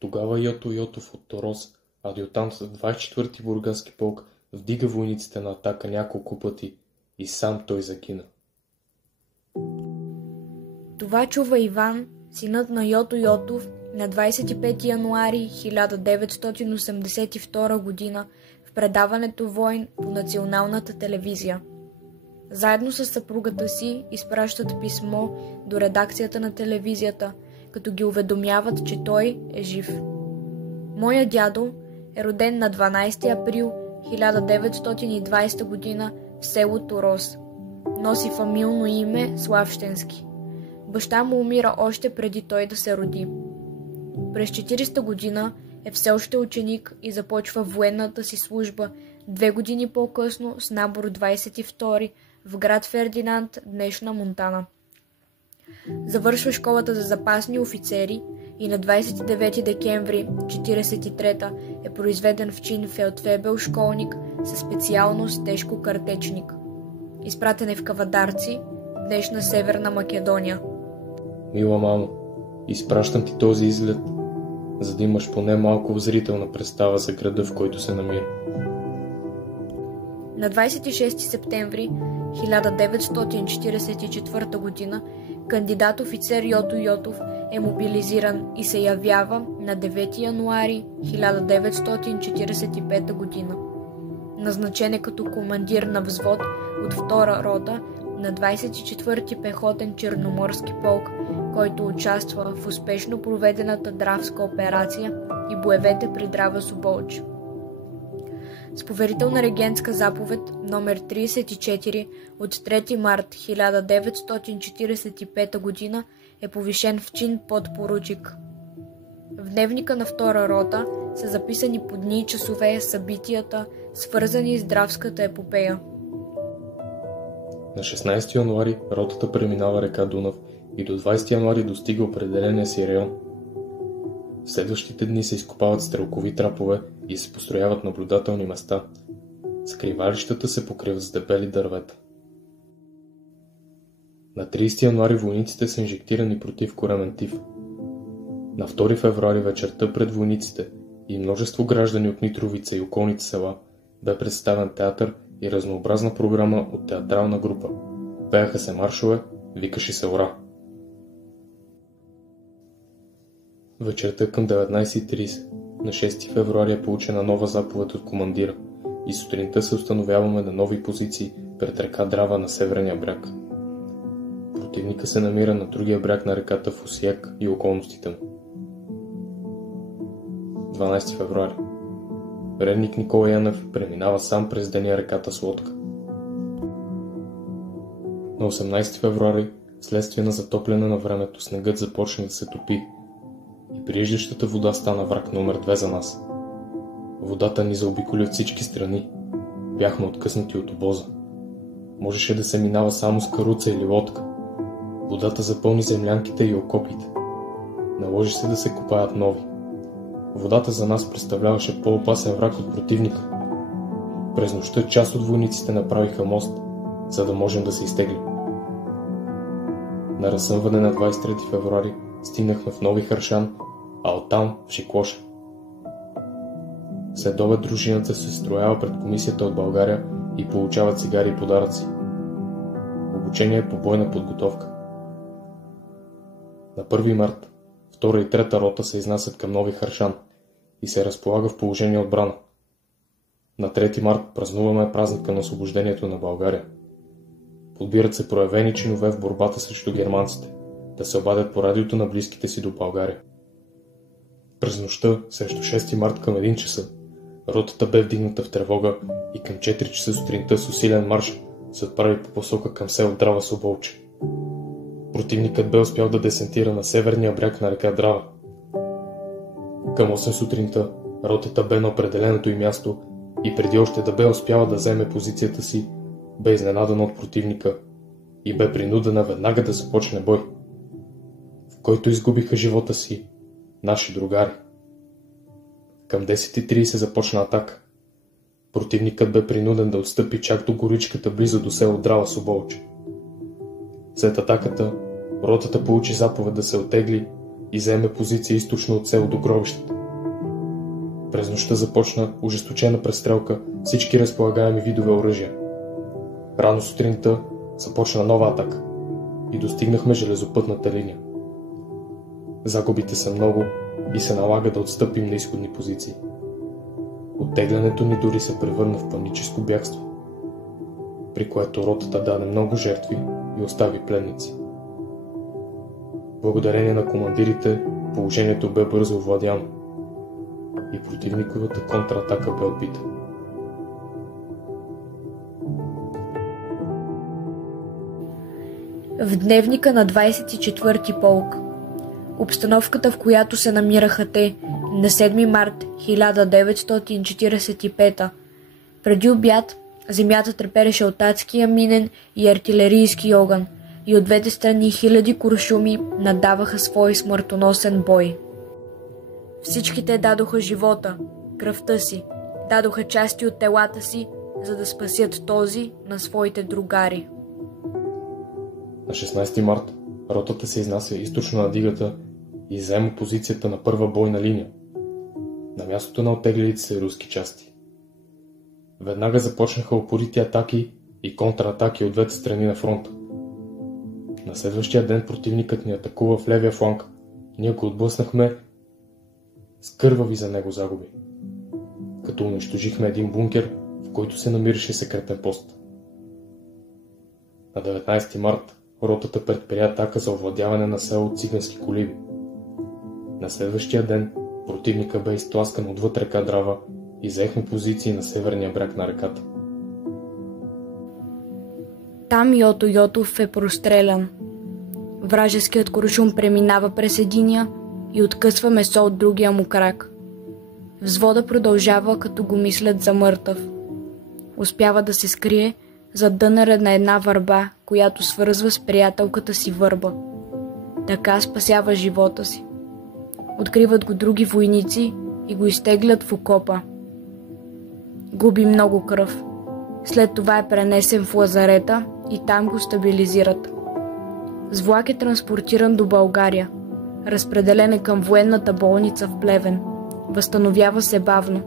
Тогава Йото Йотов от Торос, адютант в 24-ти бургаски полк, вдига войниците на атака няколко пъти и сам той загина. Това чува Иван, синът на Йото Йотов, на 25 януари 1982 година в предаването «Войн» по националната телевизия. Заедно с съпругата си изпращат писмо до редакцията на телевизията, като ги уведомяват, че той е жив. Моя дядо е роден на 12 април 1920 година в село Торос. Носи фамилно име Славщенски. Баща му умира още преди той да се роди. През 40-та година е все още ученик и започва военната си служба 2 години по-късно с набор 22 в град Фердинанд, днешна Монтана. Завършва школата за запасни офицери и на 29 декември 1943 е произведен в чин фелдфебел школник със специалност тежко картечник. Изпратен е в Кавадарци, днешна Северна Македония. Мила мамо, изпращам ти този изглед, за да имаш поне малко зрителна представа за града, в който се намира. На 26 септември 1944 година кандидат офицер Йото Йотов е мобилизиран и се явява на 9 януари 1945 година. Назначен е като командир на взвод от 2-ра рота на 24-ти пехотен черноморски полк, който участва в успешно проведената Дравска операция и боевете при Драва Соболч. С поверителна регентска заповед номер 34 от 3 март 1945 година е повишен в чин подпоручик. В дневника на 2-ра рота са записани по дни и часове събитията, свързани с Дравската епопея. На 16 януари ротата преминава река Дунав и до 20 януари достига определения си район. В следващите дни се изкопават стрелкови трапове и се построяват наблюдателни места. Скривалищата се покриват с дебели дървета. На 30 януари войниците са инжектирани против коремен тиф. На 2 февруари вечерта пред войниците и множество граждани от Митровица и околните села бе представен театър и разнообразна програма от театрална група. Пеяха се маршове, викаше се ура. Вечерта към 19:30 на 6 февруари е получена нова заповед от командира и сутринта се установяваме на нови позиции пред река Драва на северния бряг. Противника се намира на другия бряг на реката Фусияк и околностите му. 12 февруари. Редник Никола Янев преминава сам през деня реката с лодка. На 18 февруари, вследствие на затопляне на времето, снегът започна да се топи и прииждащата вода стана враг номер 2 за нас. Водата ни заобиколи от всички страни. Бяхме откъснати от обоза. Можеше да се минава само с каруца или лодка. Водата запълни землянките и окопите. Наложи се да се копаят нови. Водата за нас представляваше по-опасен враг от противника. През нощта част от войниците направиха мост, за да можем да се изтеглим. На разсъмване на 23 февруари стигнахме в Нови Харшан, а оттам в Шиклоша. След обед дружината се строява пред комисията от България и получава цигари и подаръци. Обучение по бойна подготовка. На 1 март 2 и 3 рота се изнасят към Нови Харшан и се разполага в положение отбрана. На 3 март празнуваме празника на освобождението на България. Подбират се проявени чинове в борбата срещу германците, да се обадят по радиото на близките си до България. През нощта, срещу 6 март към 1 часа, ротата бе вдигната в тревога и към 4 часа сутринта с усилен марш се отправи по посока към село Драва Соболче. Противникът бе успял да десантира на северния бряг на река Драва. Към 8 сутринта ротата бе на определеното й място и преди още да бе успяла да вземе позицията си, бе изненадана от противника и бе принудена веднага да започне бой, в който изгубиха живота си наши другари. Към 10:30 започна атака. Противникът бе принуден да отстъпи чак до горичката близо до село Драва Соболче. След атаката, ротата получи заповед да се оттегли и заеме позиция източно от село до гробищата. През нощта започна ожесточена престрелка всички разполагаеми видове оръжия. Рано сутринта започна нова атака и достигнахме железопътната линия. Загубите са много и се налага да отстъпим на изходни позиции. Оттеглянето ни дори се превърна в паническо бягство, при което ротата даде много жертви и остави пленници. Благодарение на командирите, положението бе бързо овладяно и противниковата контратака бе отбита. В дневника на 24-ти полк, обстановката, в която се намираха те на 7 март 1945, преди обяд земята трепереше от адския минен и артилерийски огън и от двете страни хиляди куршуми надаваха свой смъртоносен бой. Всички те дадоха живота, кръвта си, дадоха части от телата си, за да спасят този на своите другари. На 16 март ротата се изнася източно на дигата и заема позицията на първа бойна линия, на мястото на оттеглилите се руски части. Веднага започнаха упорити атаки и контратаки от двете страни на фронта. На следващия ден противникът ни атакува в левия фланг. Ние го отблъснахме с кървави за него загуби, като унищожихме един бункер, в който се намираше секретен пост. На 19 март ротата предприе атака за овладяване на село Цигански коливи. На следващия ден противника бе изтласкан отвъд река Драва и заехме позиции на северния бряг на реката. Там Йото Йотов е прострелян. Вражеският куршум преминава през единия и откъсва месо от другия му крак. Взвода продължава, като го мислят за мъртъв. Успява да се скрие зад дънера на една върба, която свързва с приятелката си върба. Така спасява живота си. Откриват го други войници и го изтеглят в окопа. Губи много кръв. След това е пренесен в лазарета и там го стабилизират. С влак е транспортиран до България. Разпределен е към военната болница в Плевен. Възстановява се бавно.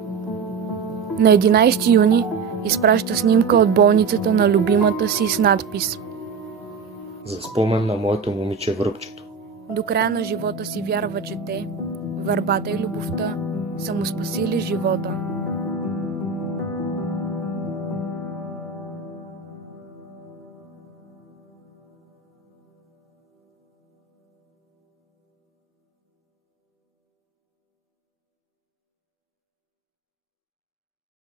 На 11 юни изпраща снимка от болницата на любимата си с надпис: За спомен на моето момиче Връбчето. До края на живота си вярва, че те, върбата и любовта, са му спасили живота.